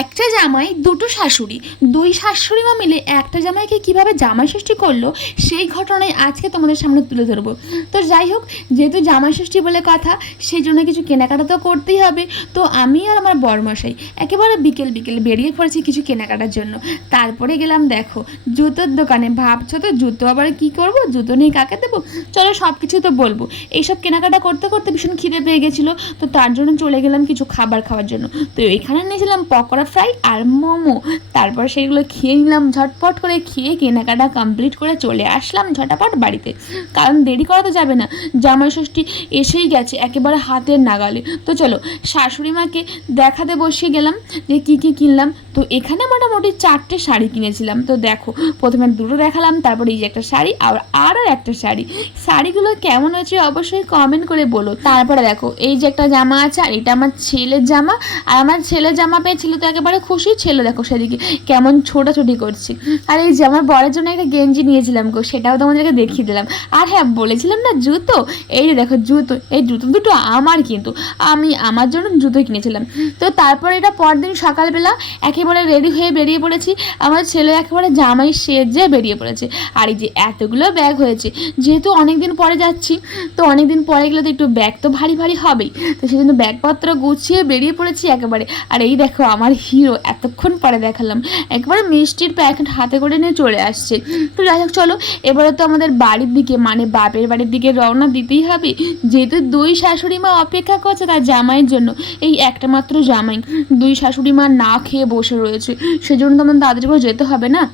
একটা জামাই দুটো শাশুড়ি, দুই শাশুড়ি মা মিলে একটা জামাইকে কিভাবে জামাই ষষ্ঠী করলো সেই ঘটনায় আজকে তোমাদের সামনে তুলে ধরবো। তো যাই হোক, যেহেতু জামাই ষষ্ঠী বলে কথা, সেই জন্য কিছু কেনাকাটা তো করতেই হবে। তো আমি আর আমার বরমশাই একেবারে বিকেল বিকেল বেরিয়ে পড়েছি কিছু কেনাকাটার জন্য। তারপরে গেলাম দেখো জুতোর দোকানে। ভাবছো তো জুতো আবার কি করব, জুতো নিয়ে কাকে দেবো? চলো সব কিছু তো বলবো। এইসব কেনাকাটা করতে করতে ভীষণ খিদে পেয়ে গেছিলো, তো তার জন্য চলে গেলাম কিছু খাবার খাওয়ার জন্য। তো এখানে নিয়েছিলাম পকোড়া ফ্রাই আর মোমো। তারপর সেগুলো খেয়ে নিলাম, ঝটপট করে খেয়ে কেনাকাটা কমপ্লিট করে চলে আসলাম ঝটাপট বাড়িতে, কারণ দেরি করা তো যাবে না। জামাই ষষ্ঠী এসেই গেছে একেবারে হাতের নাগালে। তো চলো শাশুড়ি মাকে দেখাতে বসিয়ে গেলাম যে কী কী কিনলাম। তো এখানে মোটামুটি 4টে শাড়ি কিনেছিলাম। তো দেখো প্রথমে দুটো দেখালাম, তারপরে এই যে একটা শাড়ি আর আরও একটা শাড়ি। শাড়িগুলো কেমন হয়েছে অবশ্যই কমেন্ট করে বলো। তারপরে দেখো এই যে একটা জামা আছে, আর এটা আমার ছেলের জামা। আর আমার ছেলের জামা পেয়ে ছেলে তো একেবারে খুশি। ছেলে দেখো সেদিকে কেমন ছোটাছুটি করছে। আর এই যে আমার বরের জন্য একটা গেঞ্জি নিয়েছিলাম গো, সেটাও তোমাদেরকে দেখিয়ে দিলাম। আর হ্যাঁ বলেছিলাম না জুতো, এই যে দেখো জুতো, এই জুতো দুটো আমার, কিন্তু আমি আমার জন্য জুতো কিনেছিলাম। তো তারপরে এটা পরদিন সকালবেলা একেবারে রেডি হয়ে বেরিয়ে পড়েছি। আমার ছেলে একেবারে জামাই সেজে বেরিয়ে পড়েছে। আর এই যে এতগুলো ব্যাগ হয়েছে, যেহেতু অনেক দিন পরে যাচ্ছি, তো অনেক দিন পরে গেলে তো একটু ব্যাগ তো ভারী ভারী হবেই। তো সেই জন্য ব্যাগপত্র গুছিয়ে বেরিয়ে পড়েছি একেবারে। আর এই দেখো আমার হিরো এতক্ষণ পরে দেখালাম, একেবারে মিষ্টির প্যাকেট হাতে করে নিয়ে চলে আসছে। তো যাই হোক চলো এবারে তো আমাদের বাড়ির দিকে মানে বাপের বাড়ির দিকে রওনা দিতেই হবে, যেহেতু দুই শাশুড়ি মা অপেক্ষা করছে তার জামাইয়ের জন্য। এই একটা মাত্র জামাই, দুই শাশুড়ি মা না খেয়ে বসে রয়েছে, সেজন্য তো আমাদের তাদেরকেও যেতে হবে না।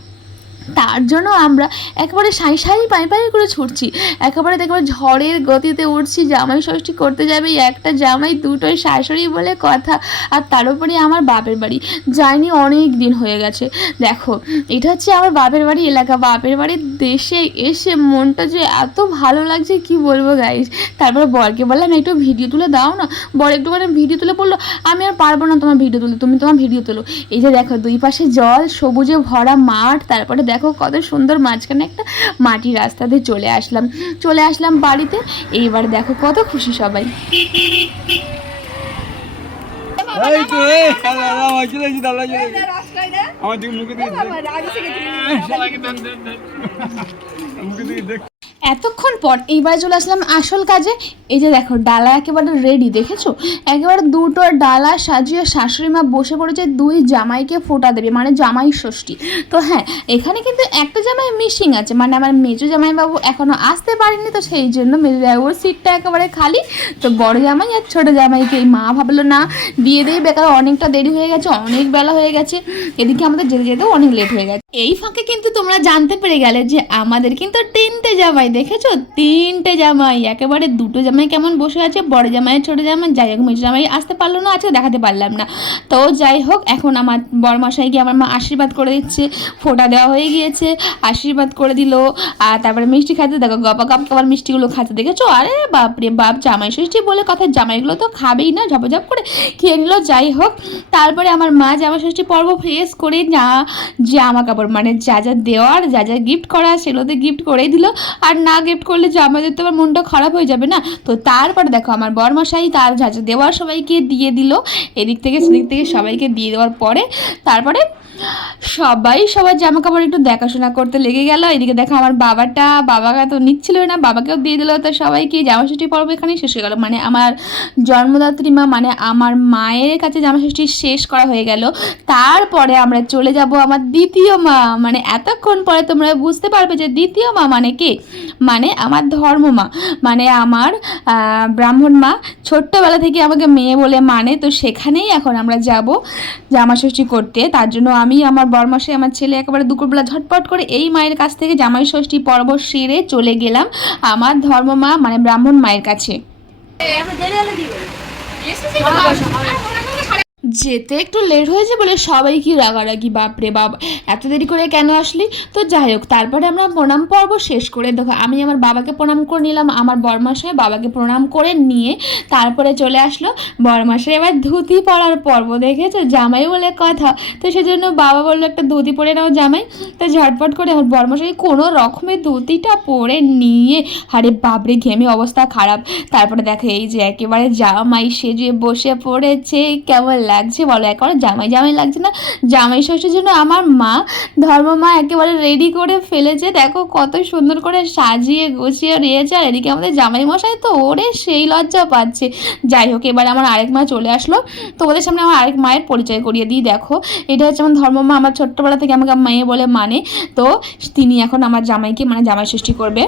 তার জন্য আমরা একেবারে সাই সাই পাই পাই করে ছুটছি, একেবারে দেখবার ঝড়ের গতিতে উঠছি। জামাই ষষ্ঠী করতে যাবে একটা জামাই দুটোই শাশুড়ি বলে কথা। আর তার উপরে আমার বাপের বাড়ি, যাইনি অনেক দিন হয়ে গেছে। দেখো এটা হচ্ছে আমার বাপের বাড়ি এলাকা। বাপের বাড়ির দেশে এসে মনটা যে এত ভালো লাগছে কি বলবো গাইস। তারপরে বরকে বললাম একটু ভিডিও তুলে দাও না। বর একটুখানি ভিডিও তুলে বললো আমি আর পারবো না তোমার ভিডিও তুলে, তুমি তোমার ভিডিও তোলো। এই যে দেখো দুই পাশে জল, সবুজে ভরা মাঠ, তারপরে দেখো কত সুন্দর মাঝখানে একটা মাটির রাস্তা দিয়ে চলে আসলাম বাড়িতে। এইবার দেখো কত খুশি সবাই। এতক্ষণ পর এইবার চলে আসলাম আসল কাজে। এই যে দেখো ডালা একেবারে রেডি, দেখেছো একেবারে দুটো ডালা সাজিয়ে শাশুড়ি মা বসে পড়েছে দুই জামাইকে ফোঁটা দেবে, মানে জামাই ষষ্ঠী। তো হ্যাঁ এখানে কিন্তু একটা জামাই মিসিং আছে, মানে আমার মেজো জামাইবাবু এখনো আসতে পারেনি, তো সেই জন্য মেজো জামাইবাবুর সিটটা একেবারে খালি। তো বড় জামাই আর ছোটো জামাইকে এই মা ভাবলো না দিয়ে দেই, বেকার অনেকটা দেরি হয়ে গেছে, অনেক বেলা হয়ে গেছে, এদিকে আমাদের যেতে যেতেও অনেক লেট হয়ে গেছে। এই ফাঁকে কিন্তু তোমরা জানতে পেরে গেলে যে আমাদের কিন্তু 3টে জামাই, দেখেছো 3টে জামাই, একেবারে দুটো জামাই কেমন বসে আছে, বড় জামাই ছোটো জামাই। যাই হোক মেজো জামাই আসতে পারলো না, আজকে দেখাতে পারলাম না। তো যাই হোক এখন আমার বড়মশাইকে আমার মা আশীর্বাদ করে দিচ্ছে, ফোঁটা দেওয়া হয়ে গিয়েছে, আশীর্বাদ করে দিল। আর তারপরে মিষ্টি খাইতে দেখো গপা গপ আবার মিষ্টিগুলো খাতে দেখেছো। আরে বাপরে বাপ, জামাই ষষ্ঠী বলে কথা, জামাইগুলো তো খাবেই না, ঝপঝপ করে খেয়ে নিল। যাই হোক তারপরে আমার মা জামাই ষষ্ঠী পর্ব ফ্রেশ করে জামা কাপড় মানে যা যা দেওয়ার, যা যা গিফট করা সেগুলোতে গিফট করেই দিল। আর না গিফট করলে জামাইদের তো আমার মনটা খারাপ হয়ে যাবে না। তো তারপরে দেখো আমার বরমশাই তার যা যা দেওয়ার সবাইকে দিয়ে দিল, এদিক থেকে সেদিক থেকে সবাইকে দিয়ে দেওয়ার পরে তারপরে সবার জামা কাপড় একটু দেখাশোনা করতে লেগে গেল। এদিকে দেখো আমার বাবাকে তো নিচ্ছিল না, বাবাকেও দিয়ে দিল। তো সবাইকে জামা ষষ্ঠী পর্ব এখানেই শেষ হয়ে গেল, মানে আমার জন্মদাত্রী মা মানে আমার মায়ের কাছে জামা ষষ্ঠী শেষ করা হয়ে গেল। তারপরে আমরা চলে যাব আমার দ্বিতীয় মা, মানে এতক্ষণ পরে তোমরা বুঝতে পারবে যে দ্বিতীয় মা মানে কে, মানে আমার ধর্ম মা, মানে আমার ব্রাহ্মণ মা। ছোট্টবেলা থেকে আমাকে মেয়ে বলে মানে, তো সেখানেই এখন আমরা যাব জামা ষষ্ঠী করতে। তার জন্য আমি আমার বরমশাই আমার ছেলে একেবারে দুপুরবেলা ঝটপট করে এই মায়ের কাছ থেকে জামাই ষষ্ঠী পর্ব সেরে চলে গেলাম আমার ধর্ম মা মানে ব্রাহ্মণ মায়ের কাছে। যেতে একটু লেট হয়েছে বলে সবাই কি রাগারাগি, বাপরে বাপ এত দেরি করে কেন আসলি। তো যাই হোক তারপরে আমরা প্রণাম পর্ব শেষ করে দেখো আমি আমার বাবাকে প্রণাম করে নিলাম, আমার বরমশাই বাবাকে প্রণাম করে নিয়ে তারপরে চলে আসলো বরমশাই এবার ধুতি পরার পর্ব, দেখেছো জামাই বলে কথা। তো সেজন্য বাবা বললো একটা ধুতি পরে নাও জামাই। তো ঝটপট করে আমার বরমশাই কোনো রকমে ধুতিটা পরে নিয়ে, আরে বাপরে ঘেমে অবস্থা খারাপ। তারপরে দেখো এই যে একেবারে জামাই সেজে বসে পড়েছে, কেমন লাগছে বলো? একেবারে জামাই জামাই লাগছে না? জামাই ষষ্ঠীর জন্য আমার মা ধর্মমা একেবারে রেডি করে ফেলেছে, দেখো কত সুন্দর করে সাজিয়ে গুছিয়ে নিয়েছে। আর এদিকে আমাদের জামাই মশাই তো ওরে সেই লজ্জা পাচ্ছে। যাই হোক, এবার আমার আরেক মা চলে আসলো, তোমাদের সামনে আমার আরেক মায়ের পরিচয় করিয়ে দিই। দেখো, এটা হচ্ছে আমার ধর্মমা, আমার ছোট্টবেলা থেকে আমাকে মেয়ে বলে মানে। তো তিনি এখন আমার জামাইকে মানে জামাই ষষ্ঠী করবে।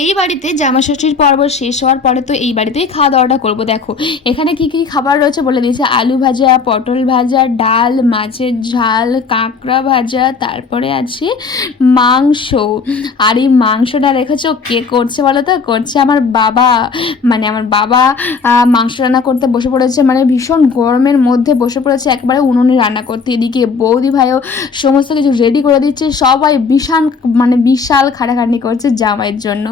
এই বাড়িতে জামা ষষ্ঠীর পর্ব শেষ হওয়ার পরে তো এই বাড়িতেই খাওয়া দাওয়াটা করবো। দেখো এখানে কি কি খাবার রয়েছে বলে দিয়েছে। আলু ভাজা, পটল ভাজা, ডাল, মাছের ঝাল, কাঁকড়া ভাজা, তারপরে আছে মাংস। আর এই মাংসটা দেখেছো কে করছে বলো তো? করছে আমার বাবা। মানে আমার বাবা মাংস রান্না করতে বসে পড়েছে, মানে ভীষণ গরমের মধ্যে বসে পড়েছে একেবারে উনুনে রান্না করতে। এদিকে বৌদি ভাইও সমস্ত কিছু রেডি করে দিচ্ছে। সবাই বিশাল খাটাখাটনি করছে জামাইয়ের জন্য।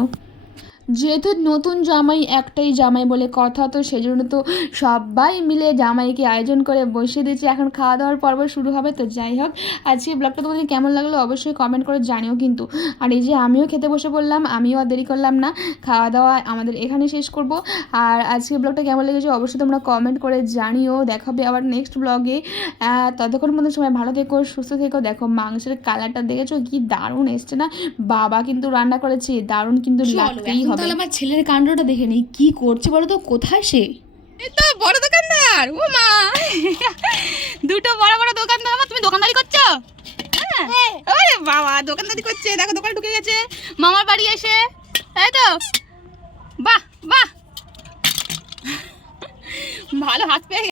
যেহেতু নতুন জামাই, একটাই জামাই বলে কথা, তো সেজন্য তো সবাই মিলে জামাইকে আয়োজন করে বসিয়ে দিয়েছে। এখন খাওয়া দাওয়ার পর্ব শুরু হবে। তো যাই হোক, আজকে ব্লগটা তোমাদের কেমন লাগলো অবশ্যই কমেন্ট করে জানিও কিন্তু। আর এই যে আমিও খেতে বসে পড়লাম, আমিও আর দেরি করলাম না, খাওয়া দাওয়া আমাদের এখানে শেষ করব। আর আজকে ব্লগটা কেমন লেগেছে অবশ্যই তোমরা কমেন্ট করে জানিও। দেখাবে আবার নেক্সট ব্লগে। ততক্ষণ মধ্যে সবাই ভালো থেকো, সুস্থ থেকো। দেখো মাংসের কালারটা দেখেছো কি দারুণ এসছে না? বাবা কিন্তু রান্না করেছে, দারুণ কিন্তু লাগতেই হবে। তাহলে আমার ছেলের কাণ্ডটা দেখে নেই, কি করছে বলো তো? কোথায় সে? এই তো বড় দোকানদার। ও মা, দুটো বড় বড় দোকানদার। আমার তুমি দোকানদারি করছো? হ্যাঁ। আরে বাবা, দোকানদারি করছে, দেখো দোকানে ঢুকে গেছে মামার বাড়ি এসে, তাই তো? বাহ বাহ, ভালো হাত পেয়ে